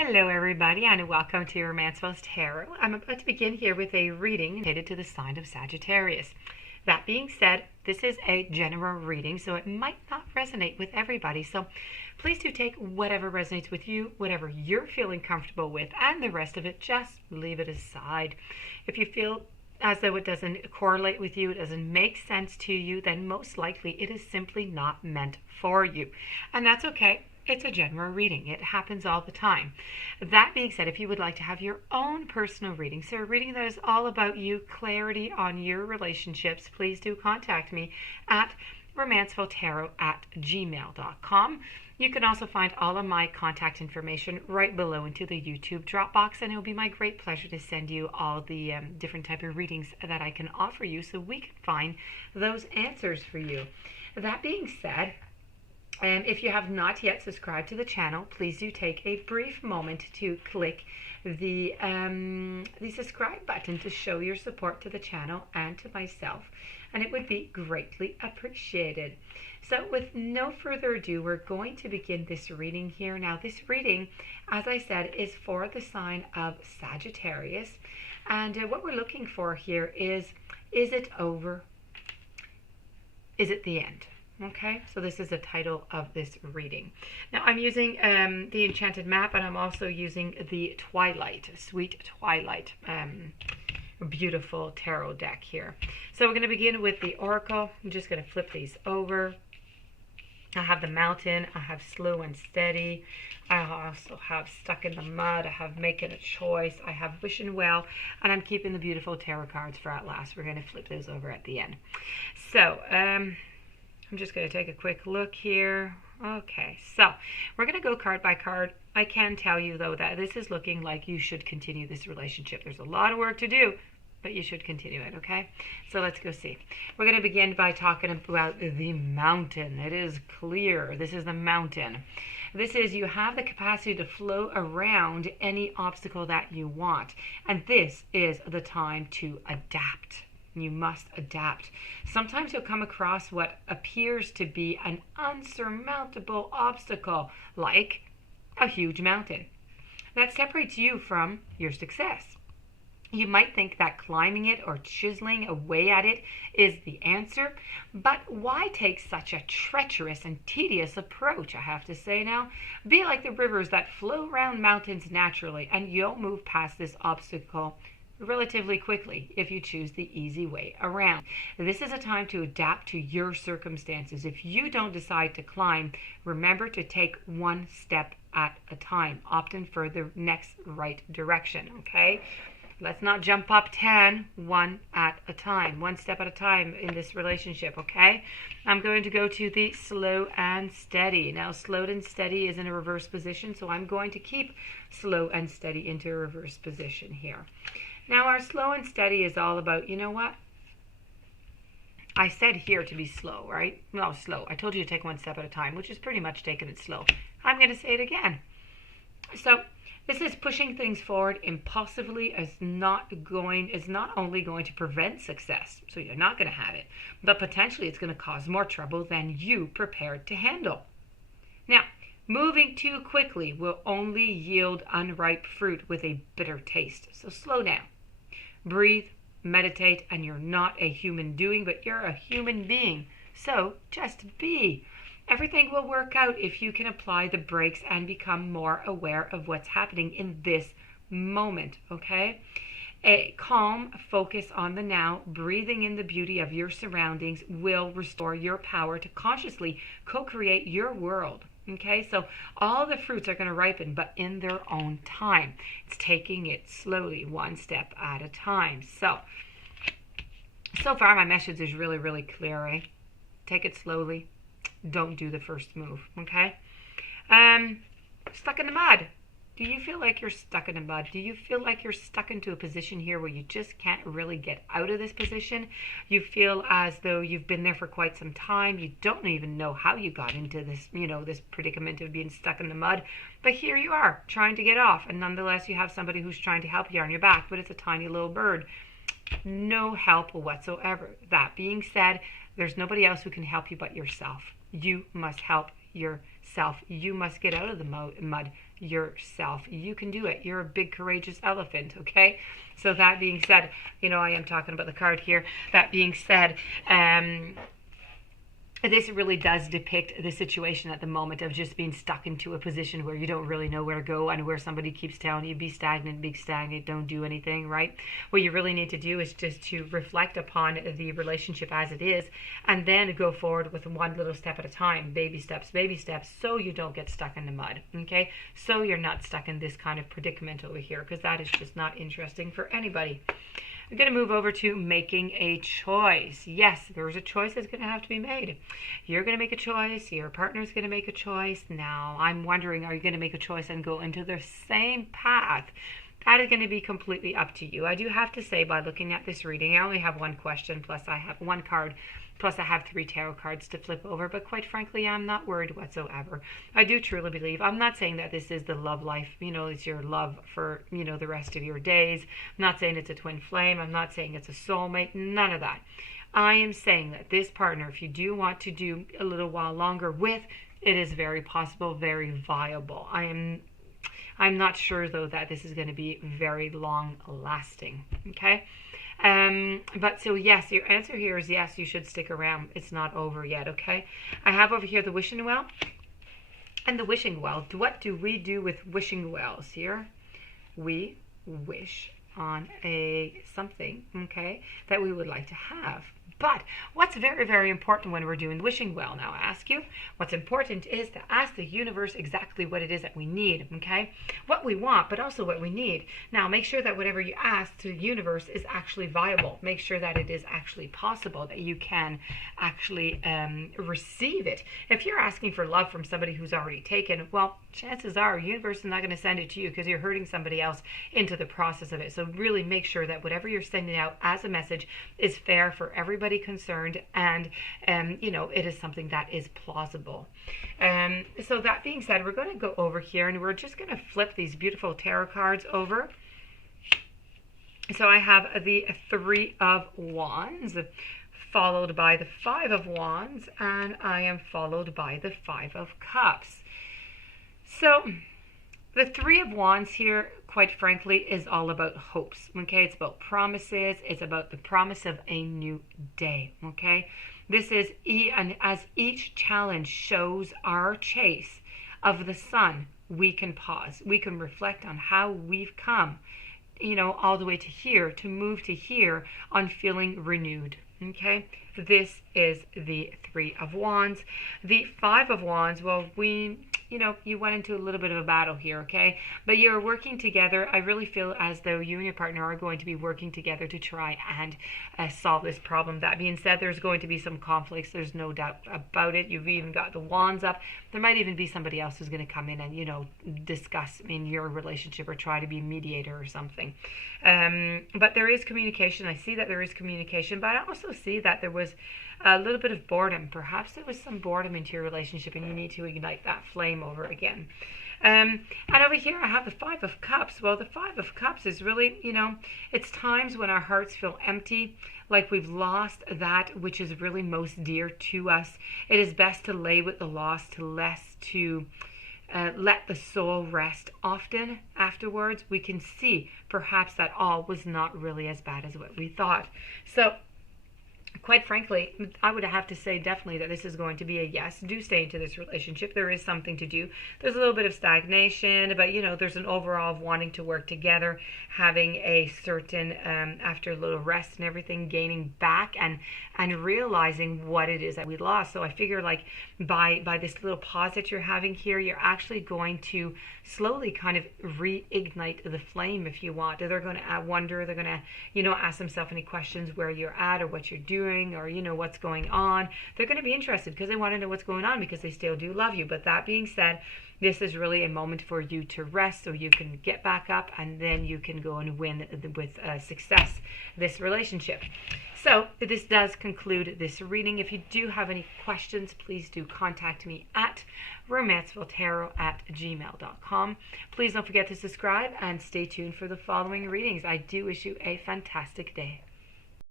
Hello everybody and welcome to Romancefull's Tarot. I'm about to begin here with a reading related to the sign of Sagittarius. That being said, this is a general reading, so it might not resonate with everybody. So please do take whatever resonates with you, whatever you're feeling comfortable with, and the rest of it, just leave it aside. If you feel as though it doesn't correlate with you, it doesn't make sense to you, then most likely it is simply not meant for you. And that's okay. It's a general reading. It happens all the time. That being said, if you would like to have your own personal reading, so a reading that is all about you, clarity on your relationships, please do contact me at romancefulltarot@gmail.com. You can also find all of my contact information right below into the YouTube drop box, and it will be my great pleasure to send you all the different type of readings that I can offer you so we can find those answers for you. That being said, if you have not yet subscribed to the channel, please do take a brief moment to click the subscribe button to show your support to the channel and to myself, and it would be greatly appreciated. So with no further ado, we're going to begin this reading here. Now this reading, as I said, is for the sign of Sagittarius, and what we're looking for here is it over? Is it the end? Okay, so this is the title of this reading. Now I'm using the Enchanted Map, and I'm also using the Twilight, Sweet Twilight, beautiful tarot deck here. So we're going to begin with the Oracle. I'm just going to flip these over. I have the Mountain, I have Slow and Steady, I also have Stuck in the Mud, I have Making a Choice, I have Wishing Well, and I'm keeping the beautiful tarot cards for at last. We're going to flip those over at the end. So, I'm just going to take a quick look here. Okay, so we're going to go card by card. I can tell you, though, that this is looking like you should continue this relationship. There's a lot of work to do, but you should continue it, okay? So let's go see. We're going to begin by talking about the Mountain. It is clear. This is the Mountain. This is you have the capacity to flow around any obstacle that you want. And this is the time to adapt. You must adapt. Sometimes you'll come across what appears to be an unsurmountable obstacle, like a huge mountain that separates you from your success. You might think that climbing it or chiseling away at it is the answer, but why take such a treacherous and tedious approach, I have to say now? Be like the rivers that flow around mountains naturally, and you'll move past this obstacle relatively quickly if you choose the easy way around. This is a time to adapt to your circumstances. If you don't decide to climb, remember to take one step at a time, often for the next right direction, okay? Let's not jump up 10, one at a time, one step at a time in this relationship, okay? I'm going to go to the Slow and Steady. Now, Slow and Steady is in a reverse position, so I'm going to keep Slow and Steady into a reverse position here. Now, our Slow and Steady is all about, you know what? I said here to be slow, right? No, slow. I told you to take one step at a time, which is pretty much taking it slow. I'm going to say it again. So, this is pushing things forward impulsively is not only going to prevent success, so you're not going to have it, but potentially it's going to cause more trouble than you prepared to handle. Now, moving too quickly will only yield unripe fruit with a bitter taste, so slow down. Breathe, meditate, and you're not a human doing, but you're a human being. So just be. Everything will work out if you can apply the brakes and become more aware of what's happening in this moment, okay? A calm focus on the now, breathing in the beauty of your surroundings will restore your power to consciously co-create your world. Okay, so all the fruits are going to ripen, but in their own time. It's taking it slowly, one step at a time. So far my message is really, really clear, right? Take it slowly. Don't do the first move, okay? Stuck in the mud. Do you feel like you're stuck in the mud? Do you feel like you're stuck into a position here where you just can't really get out of this position? You feel as though you've been there for quite some time. You don't even know how you got into this, this predicament of being stuck in the mud. But here you are, trying to get off. And nonetheless, you have somebody who's trying to help you on your back, but it's a tiny little bird. No help whatsoever. That being said, there's nobody else who can help you but yourself. You must help yourself. You must get out of the mud yourself. You can do it. You're a big, courageous elephant, okay? So that being said, I am talking about the card here. That being said, this really does depict the situation at the moment of just being stuck into a position where you don't really know where to go, and where somebody keeps telling you, be stagnant, don't do anything, right? What you really need to do is just to reflect upon the relationship as it is, and then go forward with one little step at a time, baby steps, so you don't get stuck in the mud, okay? So you're not stuck in this kind of predicament over here, because that is just not interesting for anybody. We're going to move over to making a choice. Yes, there's a choice that's going to have to be made. You're going to make a choice. Your partner's going to make a choice. Now, I'm wondering, are you going to make a choice and go into the same path? That is going to be completely up to you. I do have to say, by looking at this reading, I only have one question, plus I have one card, plus I have 3 tarot cards to flip over, but quite frankly, I'm not worried whatsoever. I do truly believe, I'm not saying that this is the love life, it's your love for, the rest of your days. I'm not saying it's a twin flame. I'm not saying it's a soulmate, none of that. I am saying that this partner, if you do want to do a little while longer with, it is very possible, very viable. I'm not sure, though, that this is going to be very long lasting, okay? But so yes, your answer here is yes, you should stick around. It's not over yet, okay? I have over here the wishing well and the wishing well. What do we do with wishing wells here? We wish on something, okay, that we would like to have. But what's very, very important when we're doing the wishing well, now I ask you, what's important is to ask the universe exactly what it is that we need, okay? What we want, but also what we need. Now, make sure that whatever you ask to the universe is actually viable. Make sure that it is actually possible, that you can actually receive it. If you're asking for love from somebody who's already taken, well, chances are the universe is not going to send it to you, because you're hurting somebody else into the process of it. So really make sure that whatever you're sending out as a message is fair for everybody concerned, and it is something that is plausible. So that being said, we're going to go over here and we're just going to flip these beautiful tarot cards over. So I have the 3 of Wands, followed by the 5 of Wands, and I am followed by the 5 of Cups. So the 3 of Wands here, quite frankly, is all about hopes, okay? It's about promises. It's about the promise of a new day, okay? This is, and as each challenge shows our chase of the sun, we can pause. We can reflect on how we've come, all the way to here, to move to here on feeling renewed, okay? This is the 3 of Wands. The 5 of Wands, well, you went into a little bit of a battle here, okay? But you're working together. I really feel as though you and your partner are going to be working together to try and solve this problem. That being said, there's going to be some conflicts. There's no doubt about it. You've even got the wands up. There might even be somebody else who's going to come in and, discuss in your relationship or try to be a mediator or something. But there is communication. I see that there is communication, but I also see that there was a little bit of boredom. Perhaps there was some boredom into your relationship and you need to ignite that flame over again. And over here I have the 5 of Cups. Well, the 5 of Cups is really, it's times when our hearts feel empty, like we've lost that which is really most dear to us. It is best to lay with the loss, to let the soul rest. Often afterwards we can see perhaps that all was not really as bad as what we thought. So quite frankly, I would have to say definitely that this is going to be a yes. Do stay into this relationship. There is something to do. There's a little bit of stagnation, but there's an overall of wanting to work together, having a certain, after a little rest and everything, gaining back and realizing what it is that we lost. So I figure like by this little pause that you're having here, you're actually going to slowly kind of reignite the flame, if you want. They're going to wonder, they're going to, ask themselves any questions where you're at or what you're doing or, what's going on. They're going to be interested because they want to know what's going on because they still do love you. But that being said, this is really a moment for you to rest so you can get back up and then you can go and win with success this relationship. So this does conclude this reading. If you do have any questions, please do contact me at romancefulltarot@gmail.com. Please don't forget to subscribe and stay tuned for the following readings. I do wish you a fantastic day.